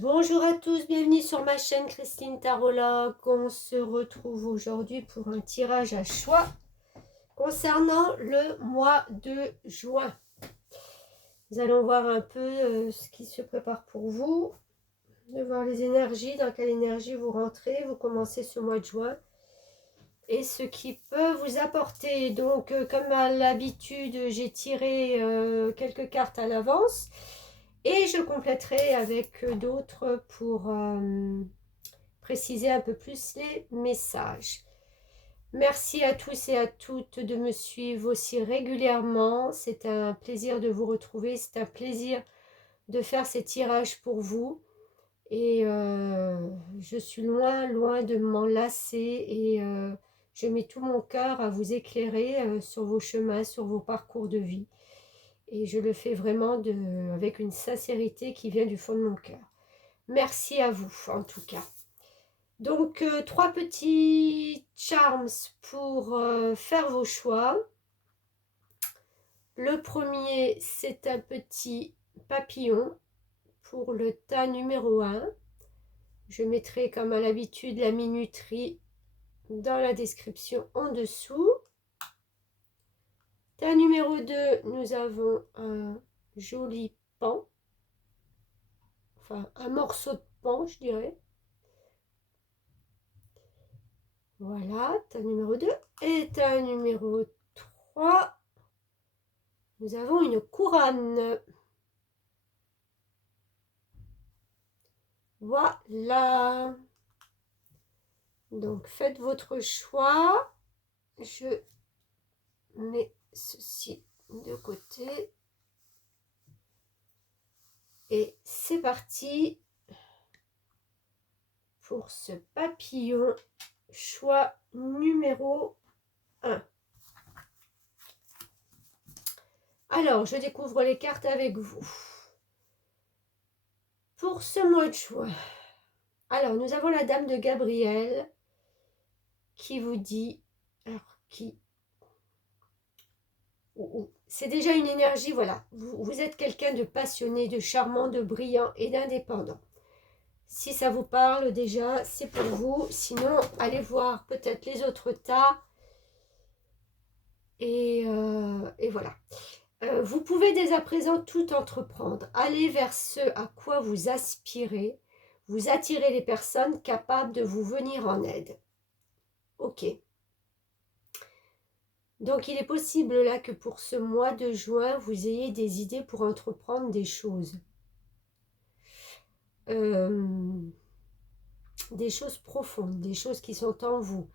Bonjour à tous, bienvenue sur ma chaîne Christine Tarologue. On se retrouve aujourd'hui pour un tirage à choix concernant le mois de juin. Nous allons voir un peu ce qui se prépare pour vous, de voir les énergies, dans quelle énergie vous rentrez, vous commencez ce mois de juin et ce qui peut vous apporter. Donc comme à l'habitude, j'ai tiré quelques cartes à l'avance. Et je compléterai avec d'autres pour préciser un peu plus les messages. Merci à tous et à toutes de me suivre aussi régulièrement. C'est un plaisir de vous retrouver. C'est un plaisir de faire ces tirages pour vous. Et je suis loin de m'en lasser. Et je mets tout mon cœur à vous éclairer sur vos chemins, sur vos parcours de vie. Et je le fais vraiment avec une sincérité qui vient du fond de mon cœur. Merci à vous, en tout cas. Donc, trois petits charms pour faire vos choix. Le premier, c'est un petit papillon pour le tas numéro 1. Je mettrai, comme à l'habitude, la minuterie dans la description en dessous. Tas numéro 2, nous avons un joli pan. Enfin, un morceau de pan, je dirais. Voilà, tas numéro 2. Et tas numéro 3, nous avons une couronne. Voilà. Donc, faites votre choix. Je mets ceci de côté. Et c'est parti pour ce papillon. Choix numéro 1. Alors, je découvre les cartes avec vous. Pour ce mois de juin, alors nous avons la Dame de Gabriel qui vous dit, alors c'est déjà une énergie, voilà, vous êtes quelqu'un de passionné, de charmant, de brillant et d'indépendant. Si ça vous parle déjà, c'est pour vous. Sinon, allez voir peut-être les autres tas. Et voilà. Vous pouvez dès à présent tout entreprendre. Aller vers ce à quoi vous aspirez. Vous attirez les personnes capables de vous venir en aide. Ok. Donc, il est possible là que pour ce mois de juin, vous ayez des idées pour entreprendre des choses. Des choses profondes, des choses qui sont en vous,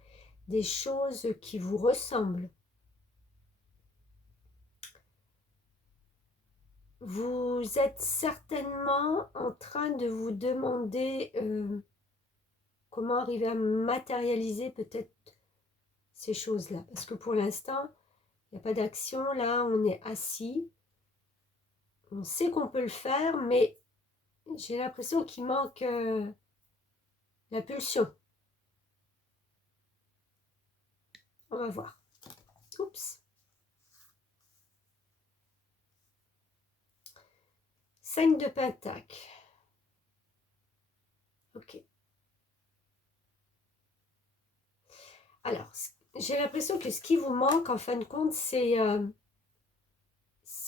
des choses qui vous ressemblent. Vous êtes certainement en train de vous demander comment arriver à matérialiser peut-être ces choses-là. Parce que pour l'instant, il n'y a pas d'action. Là, on est assis. On sait qu'on peut le faire, mais j'ai l'impression qu'il manque la pulsion. On va voir. Oups. 5 de pentacle. Ok. Alors, j'ai l'impression que ce qui vous manque, en fin de compte, c'est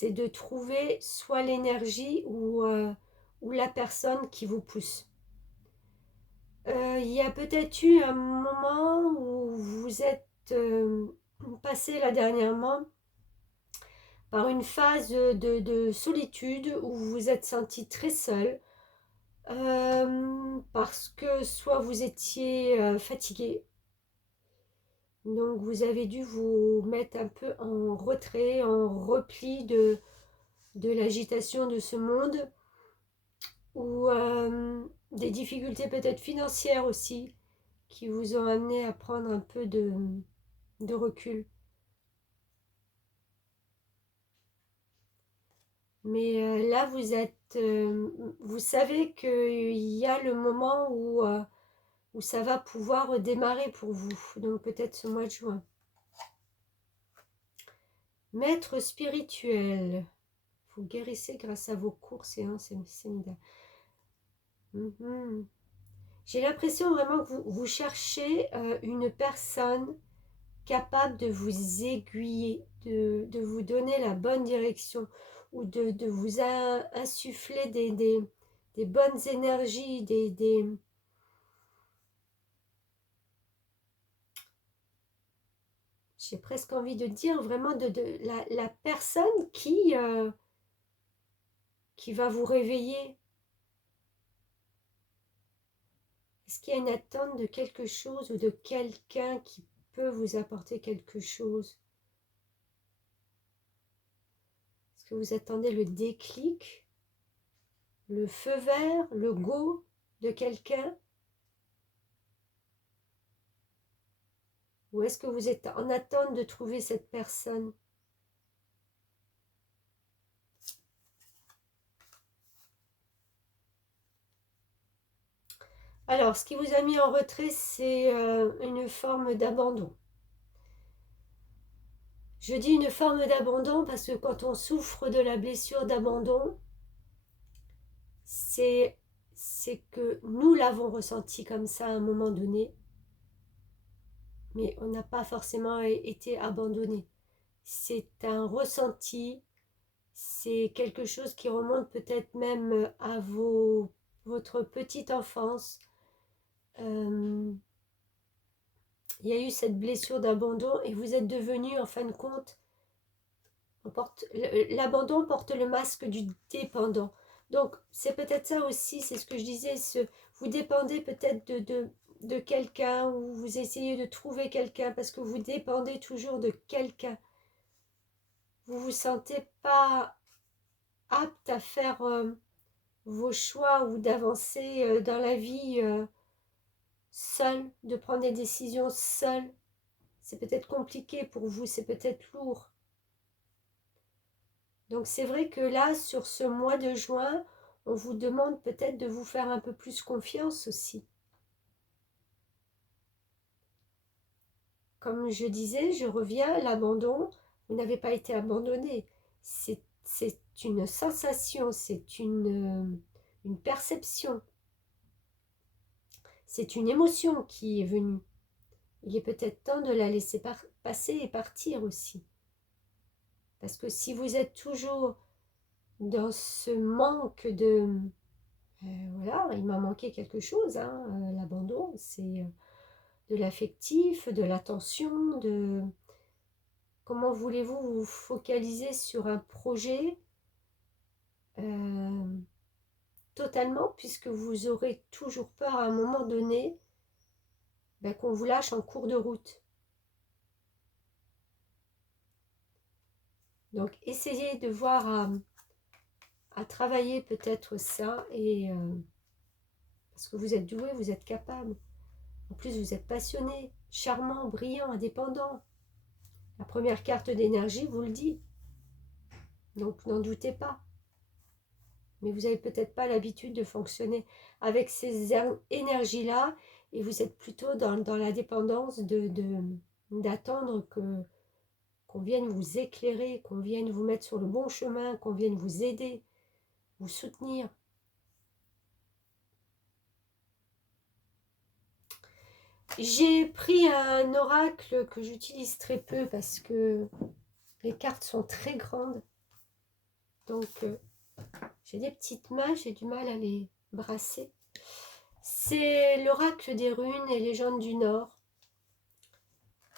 de trouver soit l'énergie ou la personne qui vous pousse. Il y a peut-être eu un moment où vous êtes passé là dernièrement par une phase de solitude où vous vous êtes senti très seul parce que soit vous étiez fatigué, donc vous avez dû vous mettre un peu en retrait, en repli de l'agitation de ce monde, ou des difficultés peut-être financières aussi qui vous ont amené à prendre un peu de recul. Mais là, vous savez qu'il y a le moment où ça va pouvoir démarrer pour vous, donc peut-être ce mois de juin. Maître spirituel, vous guérissez grâce à vos cours, séances et séminaires. Mhm. J'ai l'impression vraiment que vous cherchez une personne capable de vous aiguiller, de vous donner la bonne direction ou de vous insuffler des bonnes énergies, j'ai presque envie de dire vraiment de la personne qui va vous réveiller. Est-ce qu'il y a une attente de quelque chose ou de quelqu'un qui peut vous apporter quelque chose? Est-ce que vous attendez le déclic, le feu vert, le go de quelqu'un? Ou est-ce que vous êtes en attente de trouver cette personne? Alors, ce qui vous a mis en retrait, c'est une forme d'abandon. Je dis une forme d'abandon parce que quand on souffre de la blessure d'abandon, c'est que nous l'avons ressenti comme ça à un moment donné, mais on n'a pas forcément été abandonné. C'est un ressenti, c'est quelque chose qui remonte peut-être même à votre petite enfance. Il y a eu cette blessure d'abandon et vous êtes devenu en fin de compte, l'abandon porte le masque du dépendant. Donc c'est peut-être ça aussi, c'est ce que je disais, vous dépendez peut-être de quelqu'un ou vous essayez de trouver quelqu'un parce que vous dépendez toujours de quelqu'un. Vous vous sentez pas apte à faire vos choix ou d'avancer dans la vie seul, de prendre des décisions seul. C'est peut-être compliqué pour vous, c'est peut-être lourd. Donc c'est vrai que là, sur ce mois de juin, on vous demande peut-être de vous faire un peu plus confiance aussi. Comme je disais, je reviens, l'abandon, vous n'avez pas été abandonné. C'est une sensation, c'est une perception. C'est une émotion qui est venue. Il est peut-être temps de la laisser passer et partir aussi. Parce que si vous êtes toujours dans ce manque de... voilà, il m'a manqué quelque chose, hein, l'abandon, c'est de l'affectif, de l'attention, de... Comment voulez-vous vous focaliser sur un projet totalement, puisque vous aurez toujours peur à un moment donné qu'on vous lâche en cours de route. Donc essayez de voir à travailler peut-être ça, et parce que vous êtes doué, vous êtes capable. En plus, vous êtes passionné, charmant, brillant, indépendant. La première carte d'énergie vous le dit. Donc n'en doutez pas. Mais vous n'avez peut-être pas l'habitude de fonctionner avec ces énergies-là, et vous êtes plutôt dans la dépendance d'attendre qu'on vienne vous éclairer, qu'on vienne vous mettre sur le bon chemin, qu'on vienne vous aider, vous soutenir. J'ai pris un oracle que j'utilise très peu parce que les cartes sont très grandes. Donc, j'ai des petites mains, j'ai du mal à les brasser. C'est l'oracle des runes et légendes du Nord.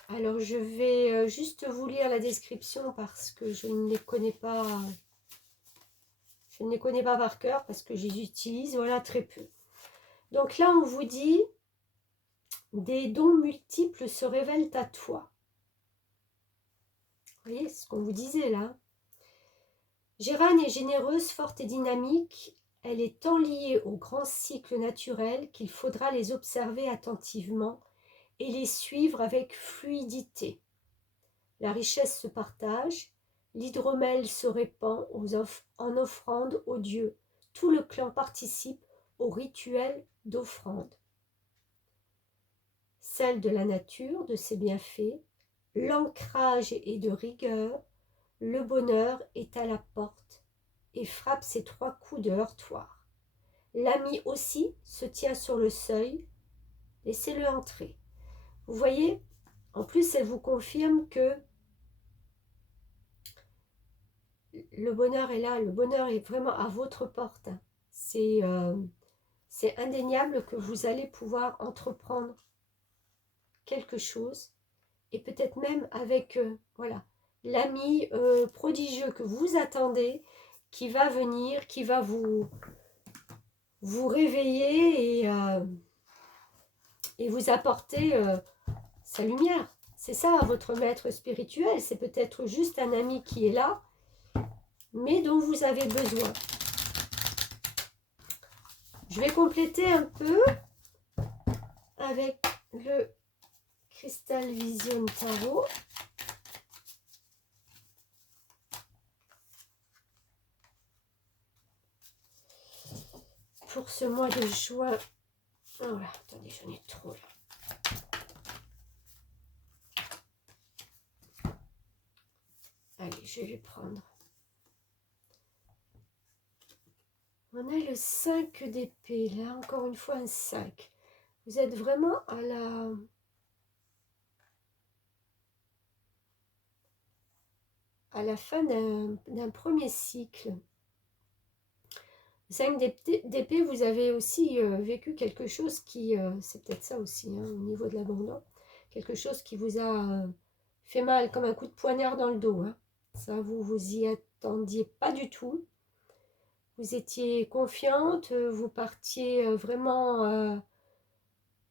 Alors, je vais juste vous lire la description parce que je ne les connais pas. Je ne les connais pas par cœur parce que je les utilise, voilà, très peu. Donc là, on vous dit, des dons multiples se révèlent à toi. Vous voyez, c'est ce qu'on vous disait là. Gérane est généreuse, forte et dynamique. Elle est tant liée aux grands cycles naturels qu'il faudra les observer attentivement et les suivre avec fluidité. La richesse se partage, l'hydromel se répand en offrande aux dieux. Tout le clan participe au rituel d'offrande. Celle de la nature, de ses bienfaits, l'ancrage est de rigueur, le bonheur est à la porte et frappe ses 3 coups de heurtoir. L'ami aussi se tient sur le seuil. Laissez-le entrer. Vous voyez, en plus, elle vous confirme que le bonheur est là. Le bonheur est vraiment à votre porte. C'est indéniable que vous allez pouvoir entreprendre quelque chose. Et peut-être même avec voilà, l'ami prodigieux que vous attendez, qui va venir, qui va vous réveiller et vous apporter sa lumière. C'est ça, votre maître spirituel. C'est peut-être juste un ami qui est là, mais dont vous avez besoin. Je vais compléter un peu avec le Crystal Vision Tarot. Pour ce mois de juin. Oh là, attendez, j'en ai trop là. Allez, je vais prendre. On a le 5 d'épée, là, encore une fois un 5. Vous êtes vraiment à la fin d'un premier cycle. 5 d'épée, vous avez aussi vécu quelque chose qui, c'est peut-être ça aussi, hein, au niveau de l'abandon, quelque chose qui vous a fait mal, comme un coup de poignard dans le dos. Hein. Ça, vous y attendiez pas du tout. Vous étiez confiante, vous partiez vraiment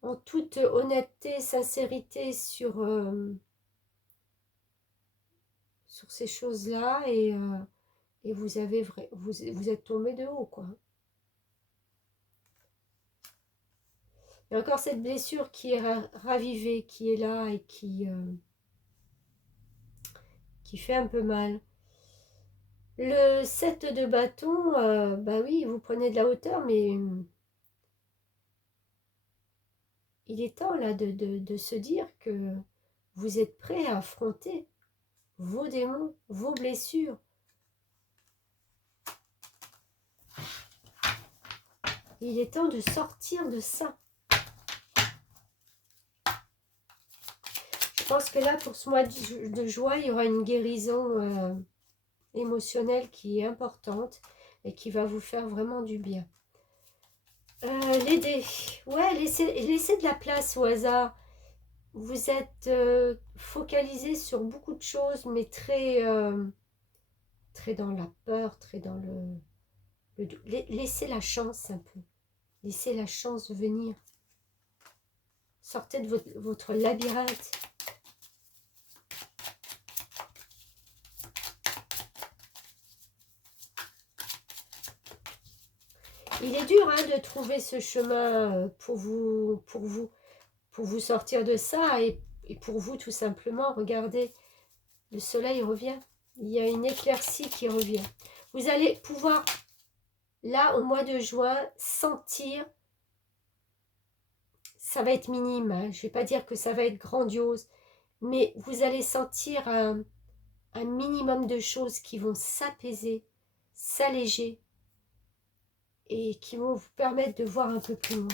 en toute honnêteté, sincérité sur ces choses-là et vous êtes tombé de haut, quoi. Il y a encore cette blessure qui est ravivée, qui est là et qui fait un peu mal. Le 7 de bâton, bah oui, vous prenez de la hauteur, mais il est temps là de se dire que vous êtes prêt à affronter vos démons, vos blessures. Il est temps de sortir de ça. Je pense que là, pour ce mois de juin, il y aura une guérison émotionnelle qui est importante et qui va vous faire vraiment du bien. Les dés. Ouais, laissez de la place au hasard. Vous êtes focalisé sur beaucoup de choses, mais très dans la peur, très dans le doute. Laissez la chance un peu. Laissez la chance venir. Sortez de votre labyrinthe. Il est dur hein, de trouver ce chemin pour vous sortir de ça et pour vous tout simplement. Regardez, le soleil revient. Il y a une éclaircie qui revient. Vous allez pouvoir, là, au mois de juin, sentir, ça va être minime, hein, je ne vais pas dire que ça va être grandiose, mais vous allez sentir un minimum de choses qui vont s'apaiser, s'alléger et qui vont vous permettre de voir un peu plus loin.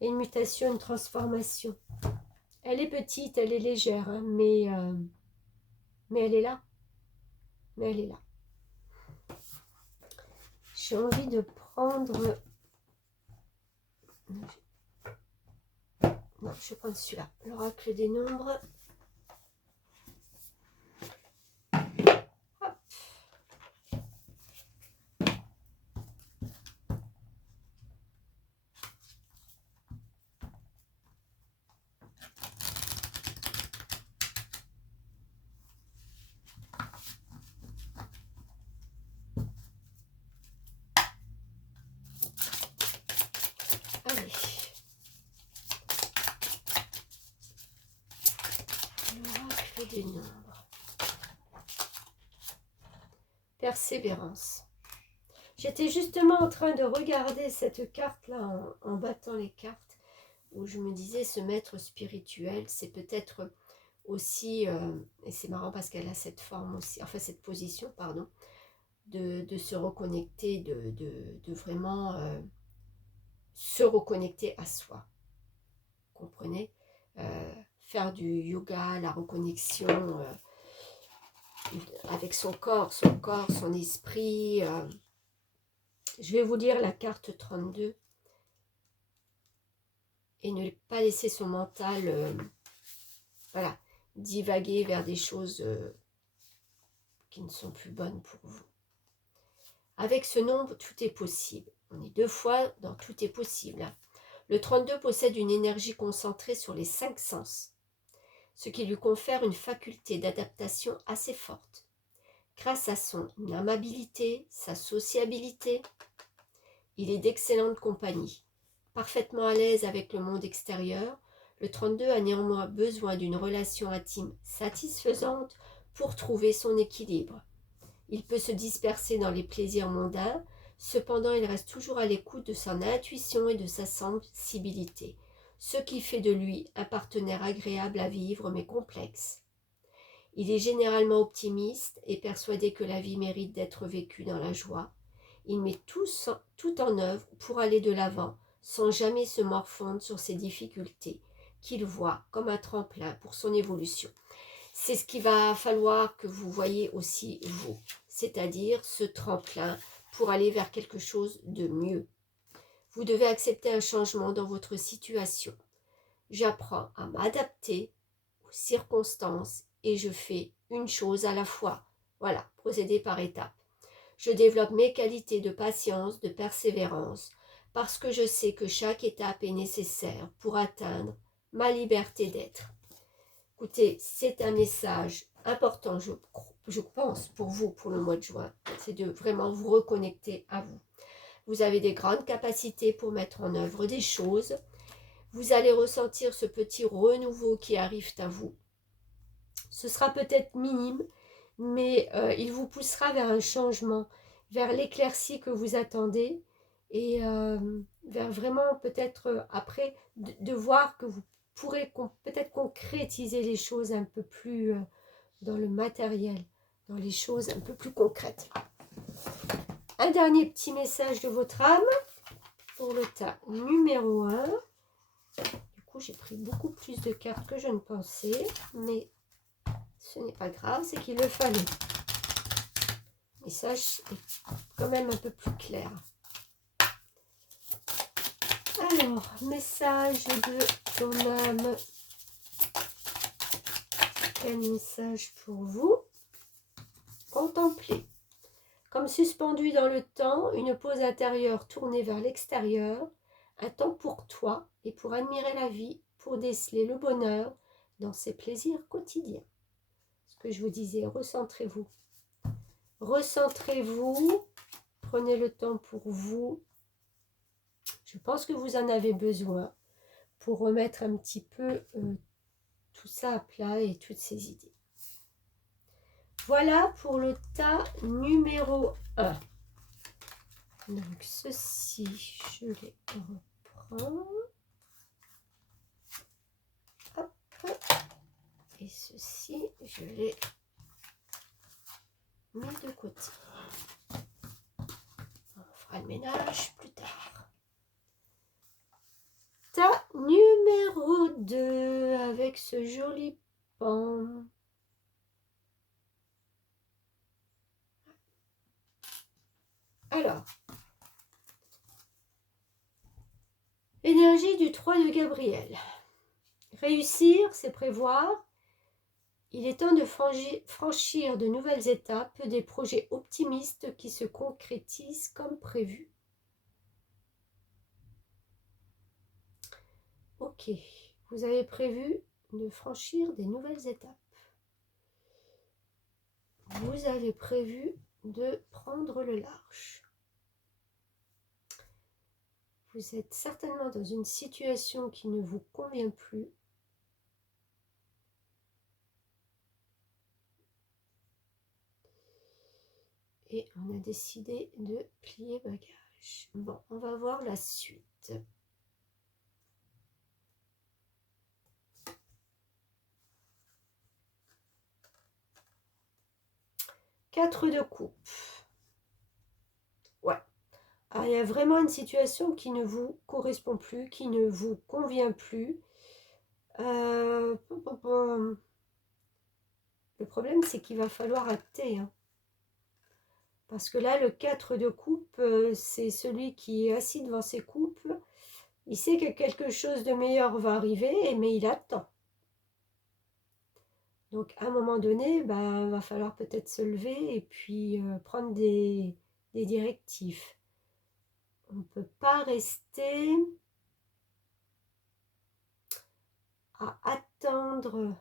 Et une mutation, une transformation. Elle est petite, elle est légère, hein, mais elle est là. Mais elle est là. J'ai envie de prendre... Non, je vais prendre celui-là. L'oracle des nombres. Hop. Allez. L'oracle des nombres. Persévérance. J'étais justement en train de regarder cette carte-là en battant les cartes, où je me disais, ce maître spirituel, c'est peut-être aussi, et c'est marrant parce qu'elle a cette forme aussi, enfin cette position, pardon, de se reconnecter, de vraiment se reconnecter à soi. Comprenez, faire du yoga, la reconnexion avec son corps, son esprit. Je vais vous lire la carte 32 et ne pas laisser son mental voilà, divaguer vers des choses qui ne sont plus bonnes pour vous. Avec ce nombre, tout est possible. On est 2 fois dans tout est possible. Hein. Le 32 possède une énergie concentrée sur les 5 sens, ce qui lui confère une faculté d'adaptation assez forte. Grâce à son amabilité, sa sociabilité, il est d'excellente compagnie. Parfaitement à l'aise avec le monde extérieur, le 32 a néanmoins besoin d'une relation intime satisfaisante pour trouver son équilibre. Il peut se disperser dans les plaisirs mondains, cependant il reste toujours à l'écoute de son intuition et de sa sensibilité, ce qui fait de lui un partenaire agréable à vivre mais complexe. Il est généralement optimiste et persuadé que la vie mérite d'être vécue dans la joie. Il met tout en œuvre pour aller de l'avant, sans jamais se morfondre sur ses difficultés, qu'il voit comme un tremplin pour son évolution. C'est ce qu'il va falloir que vous voyez aussi vous, c'est-à-dire ce tremplin pour aller vers quelque chose de mieux. Vous devez accepter un changement dans votre situation. J'apprends à m'adapter aux circonstances et je fais une chose à la fois. Voilà, procédez par étapes. Je développe mes qualités de patience, de persévérance, parce que je sais que chaque étape est nécessaire pour atteindre ma liberté d'être. Écoutez, c'est un message important, je pense, pour vous, pour le mois de juin. C'est de vraiment vous reconnecter à vous. Vous avez des grandes capacités pour mettre en œuvre des choses. Vous allez ressentir ce petit renouveau qui arrive à vous. Ce sera peut-être minime, mais il vous poussera vers un changement, vers l'éclaircie que vous attendez et vers vraiment peut-être après de voir que vous pourrez peut-être concrétiser les choses un peu plus dans le matériel, dans les choses un peu plus concrètes. Un dernier petit message de votre âme pour le tas numéro 1. Du coup, j'ai pris beaucoup plus de cartes que je ne pensais, mais ce n'est pas grave, c'est qu'il le fallait. Le message est quand même un peu plus clair. Alors, message de ton âme. Quel message pour vous? Contempler. Comme suspendu dans le temps, une pause intérieure tournée vers l'extérieur, un temps pour toi et pour admirer la vie, pour déceler le bonheur dans ses plaisirs quotidiens. Ce que je vous disais, recentrez-vous. Recentrez-vous, prenez le temps pour vous. Je pense que vous en avez besoin pour remettre un petit peu tout ça à plat et toutes ces idées. Voilà pour le tas numéro 1. Donc ceci, je les reprends. Hop. Et ceci, je les mets de côté. On fera le ménage plus tard. Tas numéro 2 avec ce joli pan. Alors, énergie du 3 de Gabriel. Réussir, c'est prévoir. Il est temps de franchir de nouvelles étapes, des projets optimistes qui se concrétisent comme prévu. Ok, vous avez prévu de franchir des nouvelles étapes. Vous avez prévu de prendre le large. Vous êtes certainement dans une situation qui ne vous convient plus. Et on a décidé de plier bagage. Bon, on va voir la suite. 4 de coupe. Ouais. Alors, il y a vraiment une situation qui ne vous correspond plus, qui ne vous convient plus. Le problème, c'est qu'il va falloir acter. Hein. Parce que là, le 4 de coupe, c'est celui qui est assis devant ses coupes. Il sait que quelque chose de meilleur va arriver, mais il attend. Donc, à un moment donné, il va falloir peut-être se lever et puis prendre des directives. On ne peut pas rester à attendre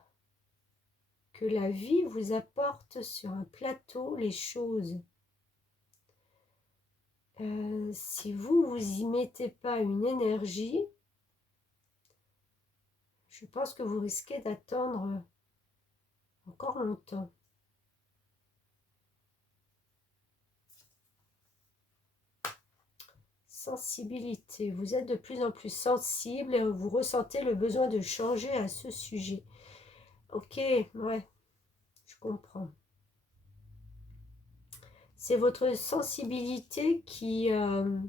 que la vie vous apporte sur un plateau les choses. Si vous y mettez pas une énergie, je pense que vous risquez d'attendre encore longtemps. Sensibilité. Vous êtes de plus en plus sensible et vous ressentez le besoin de changer à ce sujet. Ok, ouais, je comprends. C'est votre sensibilité qui est un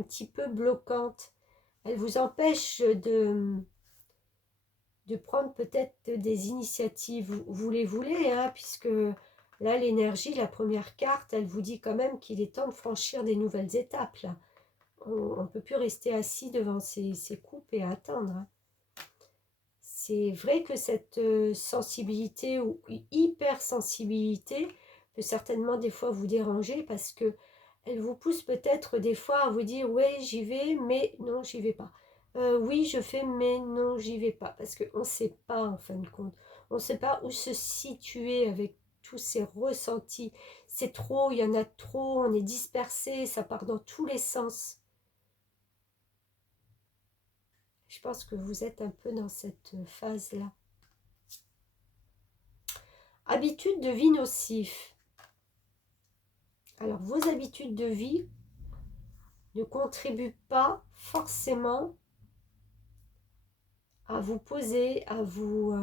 petit peu bloquante. Elle vous empêche de prendre peut-être des initiatives. Vous les voulez, hein, puisque là, l'énergie, la première carte, elle vous dit quand même qu'il est temps de franchir des nouvelles étapes. Là. On ne peut plus rester assis devant ces coupes et attendre. Hein. C'est vrai que cette sensibilité ou hypersensibilité peut certainement des fois vous déranger parce que elle vous pousse peut-être des fois à vous dire oui j'y vais mais non j'y vais pas. Oui je fais mais non j'y vais pas parce qu'on ne sait pas en fin de compte. On ne sait pas où se situer avec tous ces ressentis. C'est trop, il y en a trop, on est dispersé, ça part dans tous les sens. Je pense que vous êtes un peu dans cette phase-là. Habitudes de vie nocives. Alors, vos habitudes de vie ne contribuent pas forcément à vous poser, à vous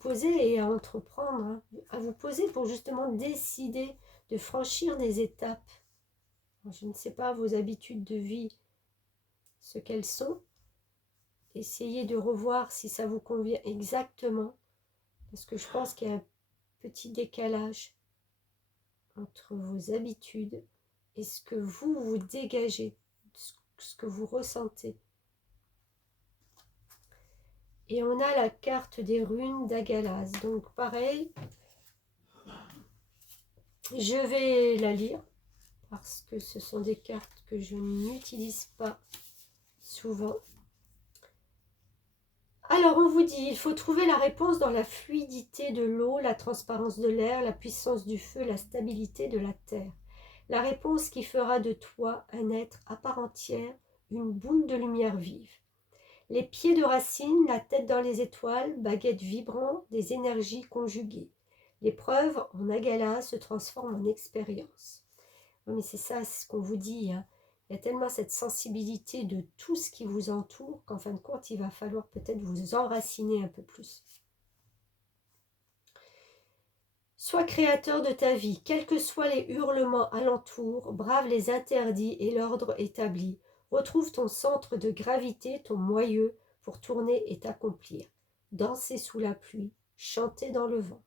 poser et à entreprendre, hein, à vous poser pour justement décider de franchir des étapes. Je ne sais pas vos habitudes de vie, ce qu'elles sont. Essayez de revoir si ça vous convient exactement, parce que je pense qu'il y a un petit décalage entre vos habitudes et ce que vous dégagez, ce que vous ressentez. Et on a la carte des runes d'Agalas. Donc pareil, je vais la lire parce que ce sont des cartes que je n'utilise pas souvent. Alors on vous dit, il faut trouver la réponse dans la fluidité de l'eau, la transparence de l'air, la puissance du feu, la stabilité de la terre. La réponse qui fera de toi un être à part entière, une boule de lumière vive. Les pieds de racine, la tête dans les étoiles, baguette vibrant, des énergies conjuguées. L'épreuve en agala se transforme en expérience. Oui, mais c'est ça, c'est ce qu'on vous dit. Hein. Il y a tellement cette sensibilité de tout ce qui vous entoure qu'en fin de compte, il va falloir peut-être vous enraciner un peu plus. Sois créateur de ta vie, quels que soient les hurlements alentour, brave les interdits et l'ordre établi. Retrouve ton centre de gravité, ton moyeu, pour tourner et t'accomplir. Danser sous la pluie, chanter dans le vent.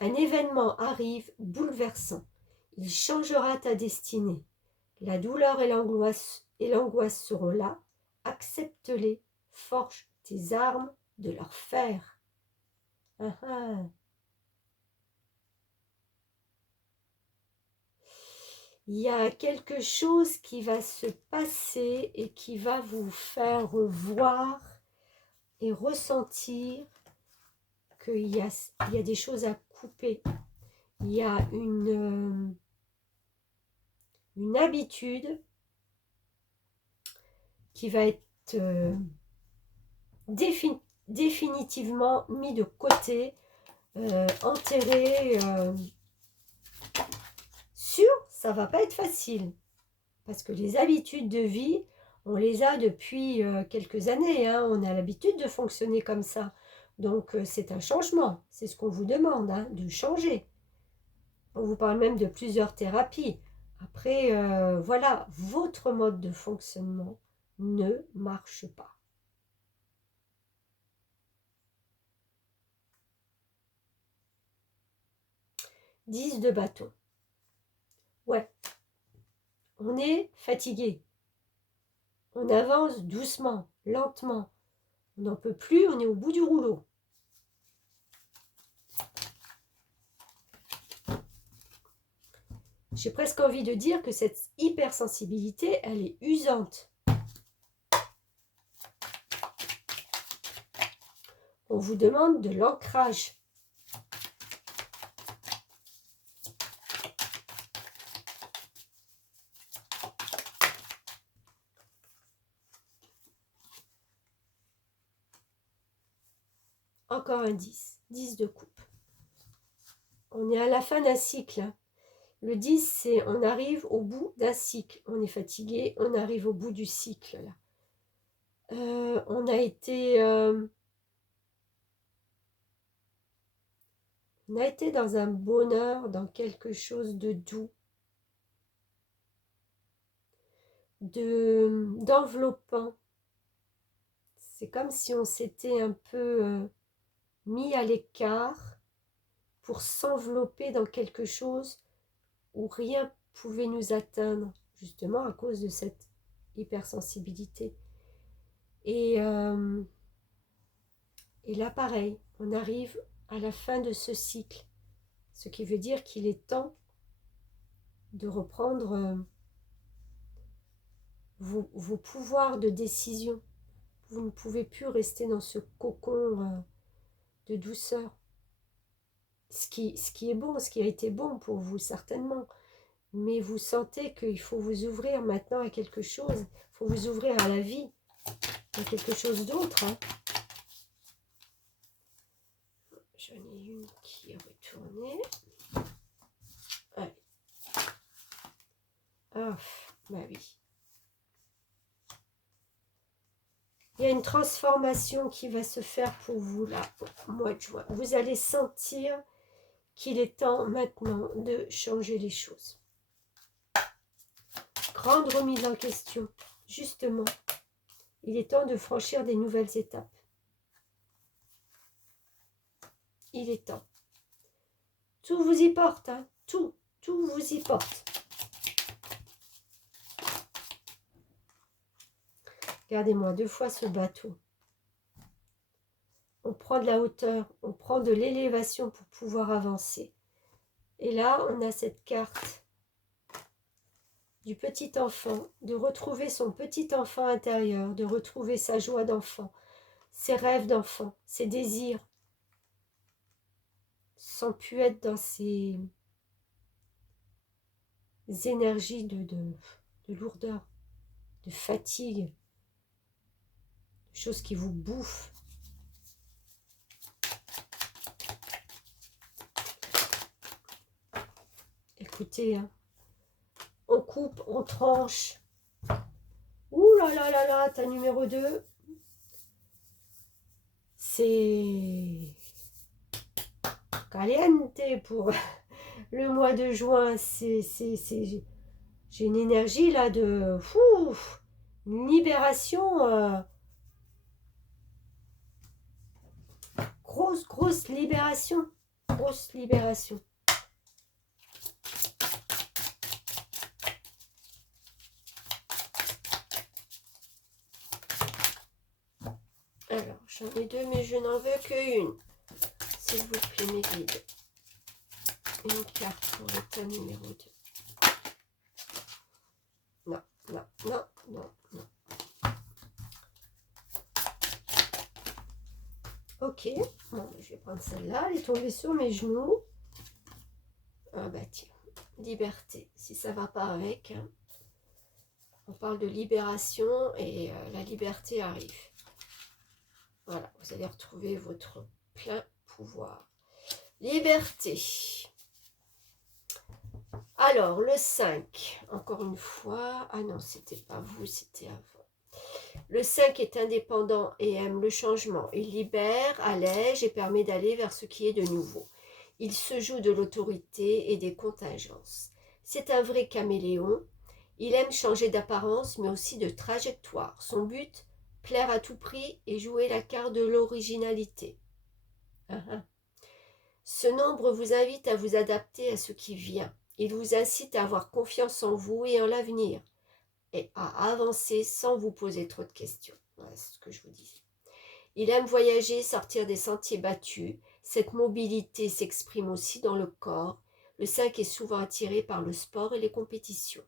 Un événement arrive bouleversant. Il changera ta destinée. La douleur et l'angoisse seront là. Accepte-les, forge tes armes de leur fer. Il y a quelque chose qui va se passer et qui va vous faire voir et ressentir qu'il y a des choses à couper. Il y a une habitude qui va être définitivement mise de côté, enterrée. Ça va pas être facile. Parce que les habitudes de vie, on les a depuis quelques années. Hein, on a l'habitude de fonctionner comme ça. Donc, c'est un changement. C'est ce qu'on vous demande, hein, de changer. On vous parle même de plusieurs thérapies. Après, voilà, votre mode de fonctionnement ne marche pas. « 10 de bâton. Ouais, on est fatigué. On avance doucement, lentement. On n'en peut plus, on est au bout du rouleau. J'ai presque envie de dire que cette hypersensibilité, elle est usante. On vous demande de l'ancrage. Encore un 10, 10 de coupe. On est à la fin d'un cycle. Le 10, c'est on arrive au bout d'un cycle. On est fatigué, on arrive au bout du cycle. Là. On a été dans un bonheur, dans quelque chose de doux, d'enveloppant. C'est comme si on s'était un peu mis à l'écart pour s'envelopper dans quelque chose où rien pouvait nous atteindre, justement à cause de cette hypersensibilité. Et là, pareil, on arrive à la fin de ce cycle, ce qui veut dire qu'il est temps de reprendre vos pouvoirs de décision. Vous ne pouvez plus rester dans ce cocon de douceur. Ce qui est bon, ce qui a été bon pour vous, certainement. Mais vous sentez qu'il faut vous ouvrir maintenant à quelque chose. Il faut vous ouvrir à la vie, à quelque chose d'autre. Hein. J'en ai une qui est retournée. Allez. Ah, bah oui. Il y a une transformation qui va se faire pour vous là, au mois de juin. Vous allez sentir qu'il est temps maintenant de changer les choses. Grande remise en question. Justement, il est temps de franchir des nouvelles étapes. Il est temps. Tout vous y porte, hein. Tout vous y porte. Regardez-moi, 2 fois ce bateau. On prend de la hauteur, on prend de l'élévation pour pouvoir avancer. Et là, on a cette carte du petit enfant, de retrouver son petit enfant intérieur, de retrouver sa joie d'enfant, ses rêves d'enfant, ses désirs, sans plus être dans ces énergies de lourdeur, de fatigue, de choses qui vous bouffent. Écoutez, hein, on coupe, on tranche. Ouh là là là là, ta numéro 2, c'est caliente pour le mois de juin. J'ai une énergie là de une libération, grosse libération, grosse libération. Alors, j'en ai 2, mais je n'en veux qu'une. S'il vous plaît, mes guides. Une carte pour le tas numéro 2. Non, non, non, non, non. Ok, bon, je vais prendre celle-là. Elle est tombée sur mes genoux. Ah bah tiens, liberté, si ça va pas avec. Hein. On parle de libération et la liberté arrive. Voilà, vous allez retrouver votre plein pouvoir. Liberté. Alors, le 5, encore une fois. Ah non, c'était pas vous, c'était avant. Le 5 est indépendant et aime le changement. Il libère, allège et permet d'aller vers ce qui est de nouveau. Il se joue de l'autorité et des contingences. C'est un vrai caméléon. Il aime changer d'apparence mais aussi de trajectoire. Son but, plaire à tout prix et jouer la carte de l'originalité. Ce nombre vous invite à vous adapter à ce qui vient. Il vous incite à avoir confiance en vous et en l'avenir et à avancer sans vous poser trop de questions. Voilà, c'est ce que je vous dis. Il aime voyager, sortir des sentiers battus. Cette mobilité s'exprime aussi dans le corps. Le 5 est souvent attiré par le sport et les compétitions.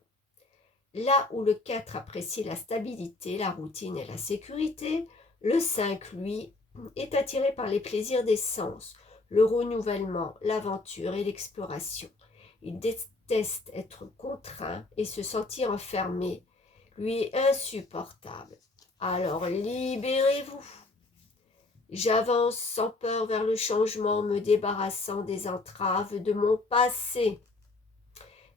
Là où le 4 apprécie la stabilité, la routine et la sécurité, le 5, lui, est attiré par les plaisirs des sens, le renouvellement, l'aventure et l'exploration. Il déteste être contraint et se sentir enfermé, lui est insupportable. Alors libérez-vous. J'avance sans peur vers le changement, me débarrassant des entraves de mon passé.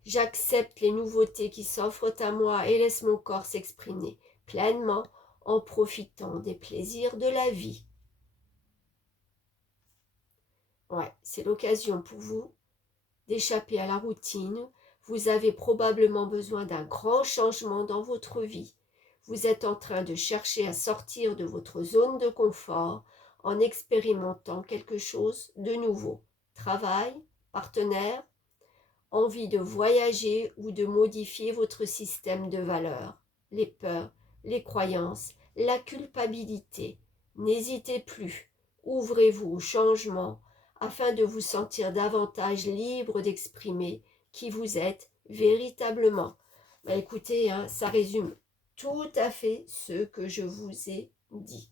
J'accepte les nouveautés qui s'offrent à moi et laisse mon corps s'exprimer pleinement en profitant des plaisirs de la vie. Ouais, c'est l'occasion pour vous d'échapper à la routine. Vous avez probablement besoin d'un grand changement dans votre vie. Vous êtes en train de chercher à sortir de votre zone de confort en expérimentant quelque chose de nouveau. Travail, partenaire, envie de voyager ou de modifier votre système de valeurs, les peurs, les croyances, la culpabilité. N'hésitez plus, ouvrez-vous au changement afin de vous sentir davantage libre d'exprimer qui vous êtes véritablement. Écoutez, ça résume tout à fait ce que je vous ai dit.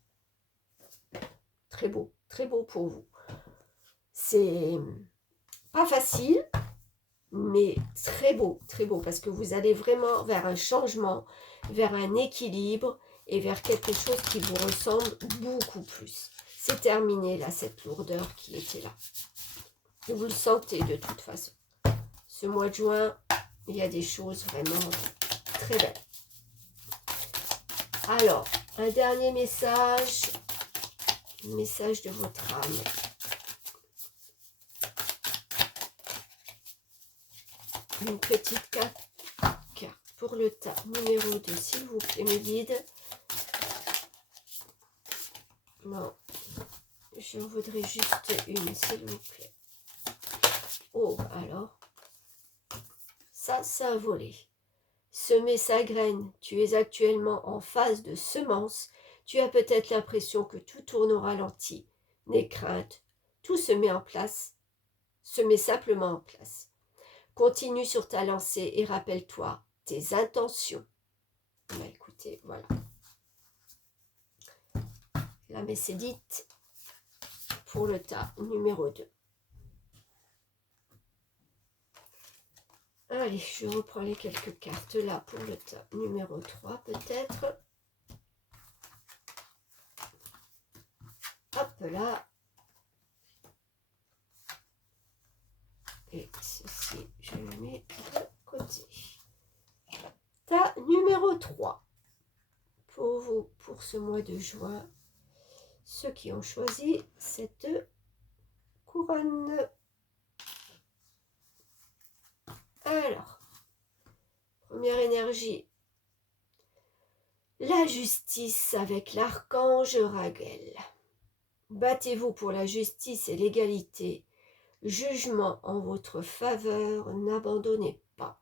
Très beau pour vous. C'est pas facile, mais très beau, parce que vous allez vraiment vers un changement, vers un équilibre et vers quelque chose qui vous ressemble beaucoup plus. C'est terminé là, cette lourdeur qui était là. Et vous le sentez de toute façon. Ce mois de juin, il y a des choses vraiment très belles. Alors, un dernier message de votre âme. Une petite carte pour le tas numéro 2, s'il vous plaît, mes guides. Non, je voudrais juste une, s'il vous plaît. Oh, alors, ça a volé. Semer sa graine, tu es actuellement en phase de semence. Tu as peut-être l'impression que tout tourne au ralenti. N'aie crainte, tout se met en place, se met simplement en place. Continue sur ta lancée et rappelle-toi tes intentions. Écoutez, voilà. La messédite pour le tas numéro 2. Allez, je reprends les quelques cartes là pour le tas numéro 3 peut-être. Hop là. Et ceci, je le mets de côté. Tas numéro 3. Pour vous, pour ce mois de juin, ceux qui ont choisi cette couronne. Alors, première énergie, la justice avec l'archange Raguel. Battez-vous pour la justice et l'égalité. Jugement en votre faveur, n'abandonnez pas.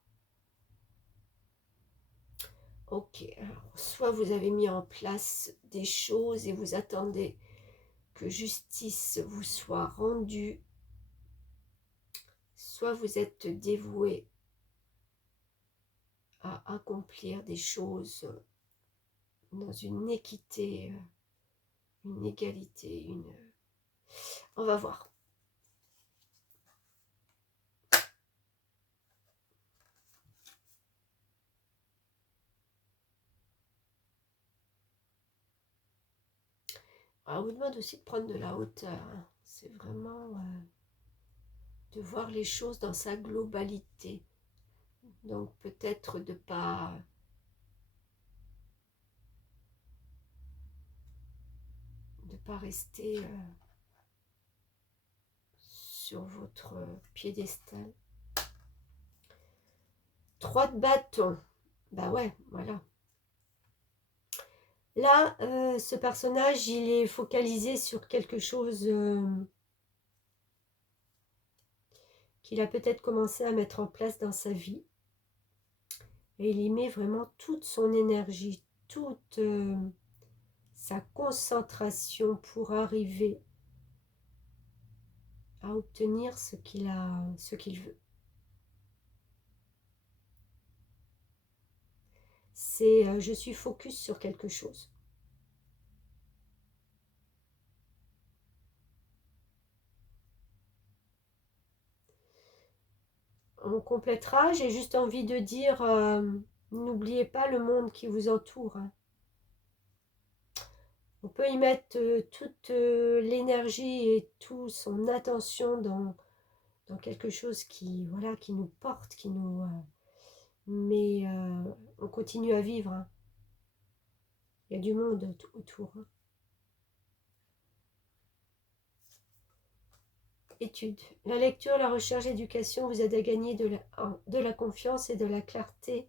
Ok, alors soit vous avez mis en place des choses et vous attendez que justice vous soit rendue, soit vous êtes dévoué à accomplir des choses dans une équité, une égalité, On va voir. Alors, on vous demande aussi de prendre de la hauteur. C'est vraiment de voir les choses dans sa globalité. Donc peut-être de pas pas rester sur votre piédestal. 3 de bâton. Bah ouais, voilà. Là, ce personnage, il est focalisé sur quelque chose qu'il a peut-être commencé à mettre en place dans sa vie. Et il y met vraiment toute son énergie, toute sa concentration pour arriver à obtenir ce qu'il veut. C'est je suis focus sur quelque chose. On complétera, j'ai juste envie de dire, n'oubliez pas le monde qui vous entoure. Hein. On peut y mettre toute l'énergie et toute son attention dans quelque chose qui, voilà, qui nous porte, qui nous... mais on continue à vivre. Hein. Il y a du monde autour. Hein. Études. La lecture, la recherche, l'éducation vous aide à gagner de la confiance et de la clarté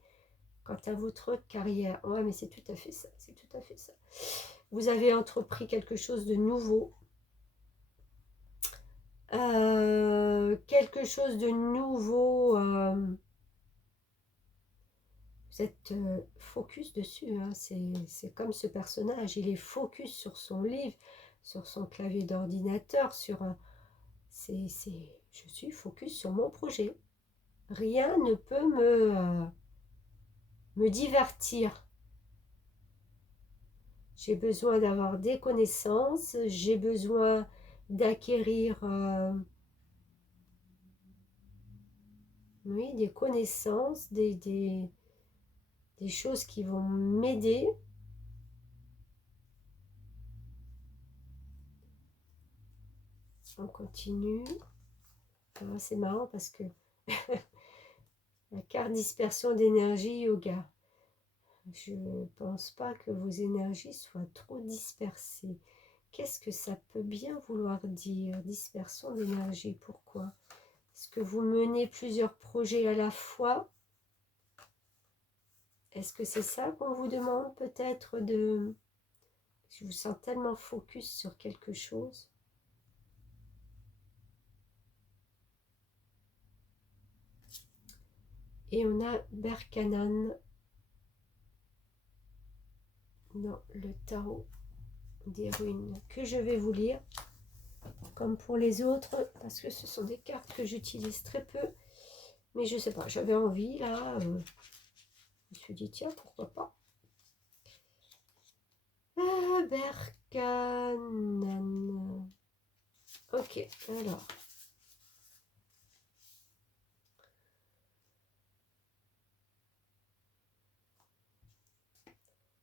quant à votre carrière. Ouais, mais c'est tout à fait ça. C'est tout à fait ça. Vous avez entrepris quelque chose de nouveau. Quelque chose de nouveau. Vous êtes focus dessus. Hein. C'est comme ce personnage. Il est focus sur son livre, sur son clavier d'ordinateur, sur... je suis focus sur mon projet. Rien ne peut me divertir. J'ai besoin d'avoir des connaissances, j'ai besoin d'acquérir oui, des connaissances, des choses qui vont m'aider. On continue. C'est marrant parce que la carte dispersion d'énergie yoga. Je ne pense pas que vos énergies soient trop dispersées. Qu'est-ce que ça peut bien vouloir dire, dispersion d'énergie? Pourquoi? Est-ce que vous menez plusieurs projets à la fois? Est-ce que c'est ça qu'on vous demande peut-être de... Je vous sens tellement focus sur quelque chose. Et on a Berkanan dans le tarot des ruines que je vais vous lire comme pour les autres parce que ce sont des cartes que j'utilise très peu, mais je sais pas, j'avais envie là, je me suis dit tiens pourquoi pas. Berkanan, ok, alors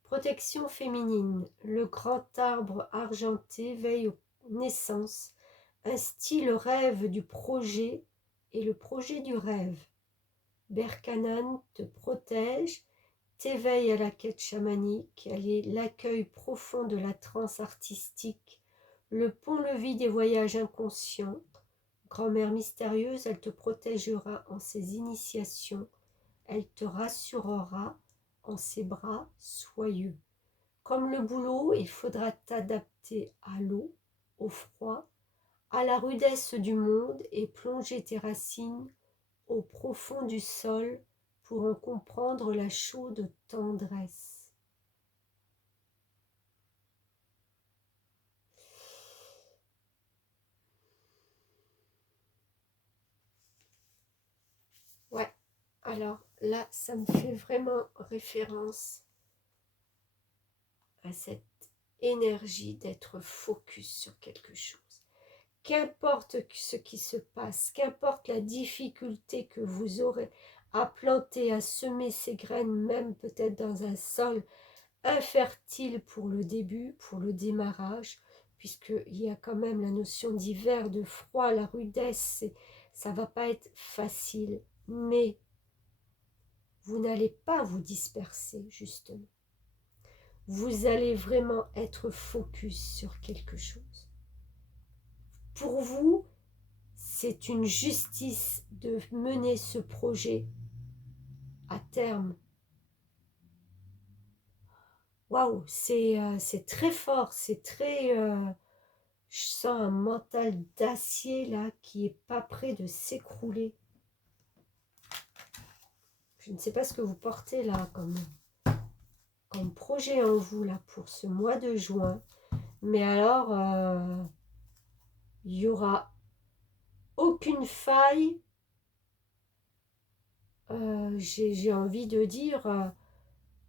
protection féminine. Le grand arbre argenté veille aux naissances, instille le rêve du projet et le projet du rêve. Berkanan te protège, t'éveille à la quête chamanique, elle est l'accueil profond de la transe artistique, le pont-levis des voyages inconscients. Grand-mère mystérieuse, elle te protégera en ses initiations, elle te rassurera en ses bras soyeux. Comme le bouleau, il faudra t'adapter à l'eau, au froid, à la rudesse du monde et plonger tes racines au profond du sol pour en comprendre la chaude tendresse. Ouais, alors là, ça me fait vraiment référence à cette énergie d'être focus sur quelque chose. Qu'importe ce qui se passe, qu'importe la difficulté que vous aurez à planter, à semer ces graines, même peut-être dans un sol infertile pour le début, pour le démarrage, puisqu'il y a quand même la notion d'hiver, de froid, la rudesse, ça ne va pas être facile, mais vous n'allez pas vous disperser, justement. vous allez vraiment être focus sur quelque chose. Pour vous, c'est une justice de mener ce projet à terme. Waouh, c'est très fort, c'est très... je sens un mental d'acier là qui est pas prêt de s'écrouler. Je ne sais pas ce que vous portez là comme projet en vous là pour ce mois de juin. Mais alors, il n'y aura aucune faille. J'ai envie de dire,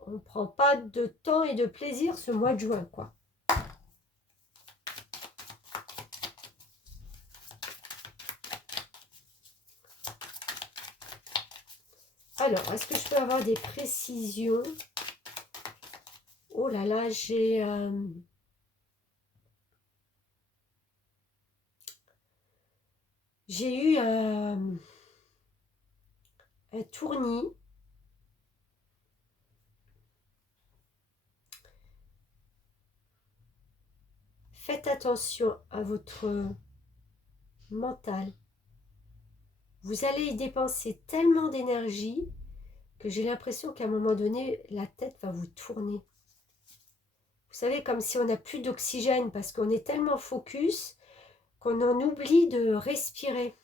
on ne prend pas de temps et de plaisir ce mois de juin, quoi. Alors, est-ce que je peux avoir des précisions? Oh là là, j'ai eu un tournis. Faites attention à votre mental. Vous allez y dépenser tellement d'énergie que j'ai l'impression qu'à un moment donné, la tête va vous tourner. Vous savez, comme si on n'a plus d'oxygène parce qu'on est tellement focus qu'on en oublie de respirer.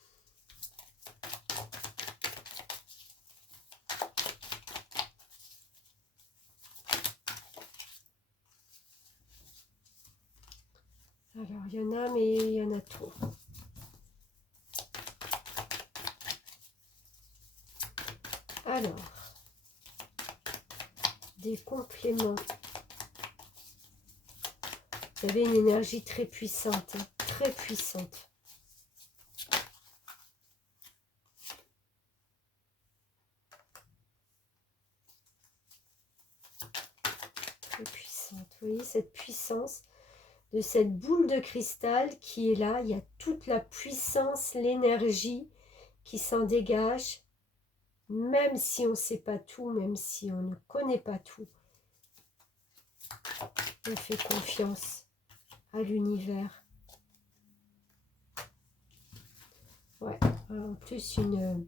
Alors, il y en a, mais il y en a trop. Alors, des compléments. Vous avez une énergie très puissante, hein, très puissante. Très puissante. Vous voyez cette puissance de cette boule de cristal qui est là. Il y a toute la puissance, l'énergie qui s'en dégage. Même si on ne sait pas tout, même si on ne connaît pas tout. On fait confiance à l'univers. Ouais, en plus une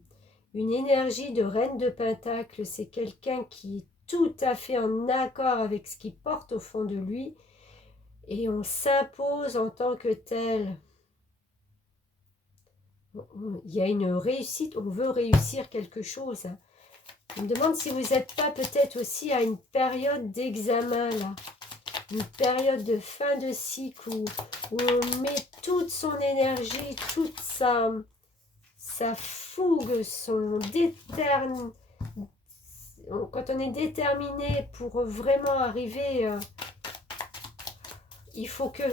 énergie de reine de Pentacle, c'est quelqu'un qui est tout à fait en accord avec ce qu'il porte au fond de lui et on s'impose en tant que tel. Il y a une réussite, on veut réussir quelque chose. Je me demande si vous n'êtes pas peut-être aussi à une période d'examen là. Une période de fin de cycle où on met toute son énergie, toute sa fougue, quand on est déterminé pour vraiment arriver, il faut que,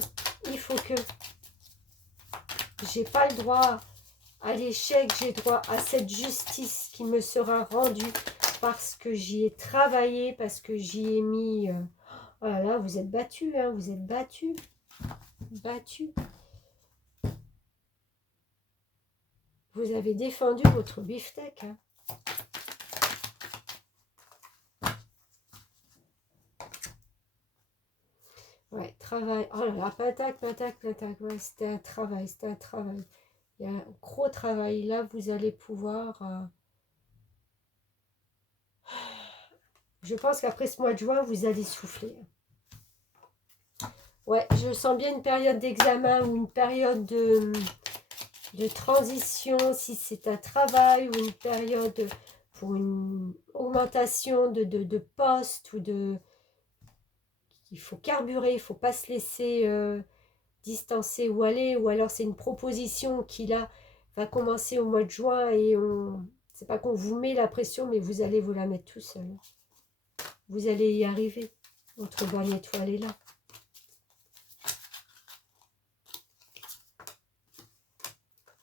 j'ai pas le droit à l'échec, j'ai droit à cette justice qui me sera rendue parce que j'y ai travaillé, parce que j'y ai mis... oh là là, vous êtes battus, hein, vous êtes battus. Battus. Vous avez défendu votre beefsteak. Hein. Ouais, travail. Oh là là, pentacle. Ouais, c'était un travail, Il y a un gros travail. Là, vous allez pouvoir... Je pense qu'après ce mois de juin, vous allez souffler. Ouais, je sens bien une période d'examen ou une période de transition, si c'est un travail ou une période pour une augmentation de poste ou de... Il faut carburer, il ne faut pas se laisser distancer ou aller, ou alors c'est une proposition qui là va commencer au mois de juin et c'est pas qu'on vous met la pression, mais vous allez vous la mettre tout seul. Vous allez y arriver. Votre bonne étoile est là.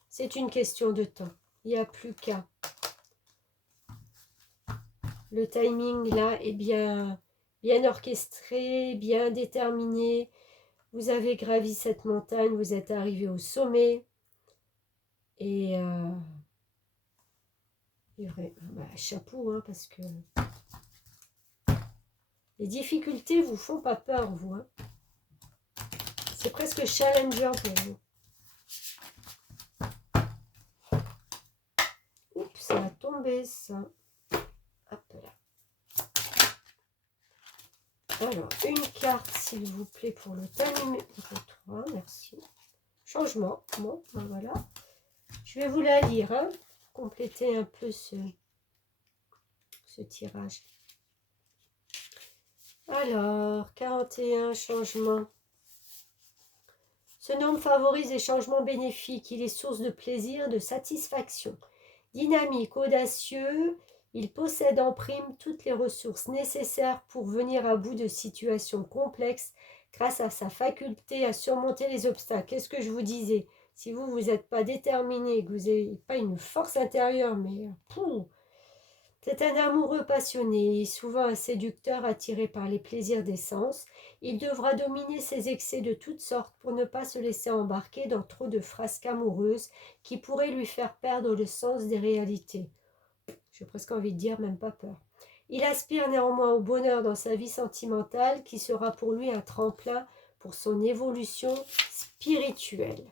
C'est une question de temps. Il n'y a plus qu'à. Le timing là est bien orchestré, bien déterminé. Vous avez gravi cette montagne, vous êtes arrivé au sommet. Et vrai, bah, chapeau, hein, parce que Les difficultés vous font pas peur, vous. Hein. C'est presque challenger pour vous. Oups, ça va tomber, ça. Hop là. Alors, une carte, s'il vous plaît, pour le thème numéro 3. Merci. Changement. Bon, ben voilà. Je vais vous la lire, hein, compléter un peu ce tirage. Alors, 41, changement. Ce nombre favorise les changements bénéfiques. Il est source de plaisir, de satisfaction. Dynamique, audacieux, il possède en prime toutes les ressources nécessaires pour venir à bout de situations complexes grâce à sa faculté à surmonter les obstacles. Qu'est-ce que je vous disais? Si vous n'êtes pas déterminé, que vous n'avez pas une force intérieure, mais c'est un amoureux passionné, souvent un séducteur attiré par les plaisirs des sens. Il devra dominer ses excès de toutes sortes pour ne pas se laisser embarquer dans trop de frasques amoureuses qui pourraient lui faire perdre le sens des réalités. J'ai presque envie de dire, même pas peur. Il aspire néanmoins au bonheur dans sa vie sentimentale qui sera pour lui un tremplin pour son évolution spirituelle.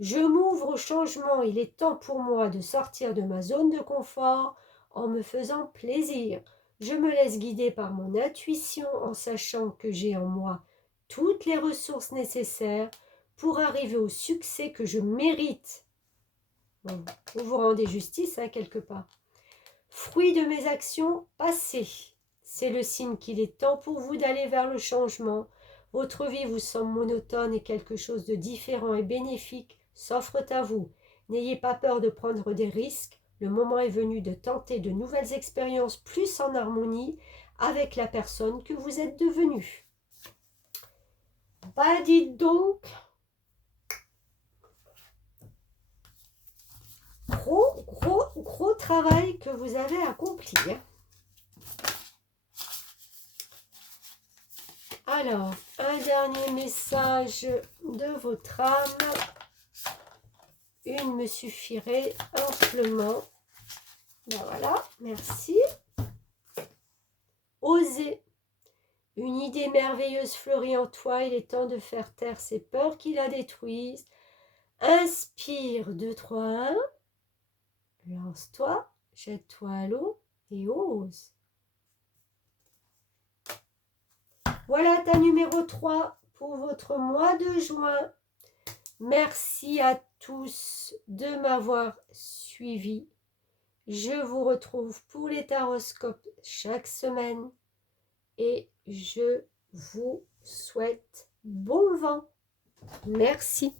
Je m'ouvre au changement, il est temps pour moi de sortir de ma zone de confort en me faisant plaisir. Je me laisse guider par mon intuition en sachant que j'ai en moi toutes les ressources nécessaires pour arriver au succès que je mérite. Bon, vous vous rendez justice, hein, quelque part. Fruit de mes actions passées, c'est le signe qu'il est temps pour vous d'aller vers le changement. Votre vie vous semble monotone et quelque chose de différent et bénéfique s'offre à vous. N'ayez pas peur de prendre des risques. Le moment est venu de tenter de nouvelles expériences plus en harmonie avec la personne que vous êtes devenue. Bah dites donc, gros travail que vous avez accompli. Hein. Alors, un dernier message de votre âme. Une me suffirait amplement. Ben voilà, merci. Osez. Une idée merveilleuse fleurit en toi. Il est temps de faire taire ces peurs qui la détruisent. Inspire 2, 3, 1. Lance-toi, jette-toi à l'eau et ose. Voilà ta numéro 3 pour votre mois de juin. Merci à tous de m'avoir suivi. Je vous retrouve pour les taroscopes chaque semaine et je vous souhaite bon vent. Merci.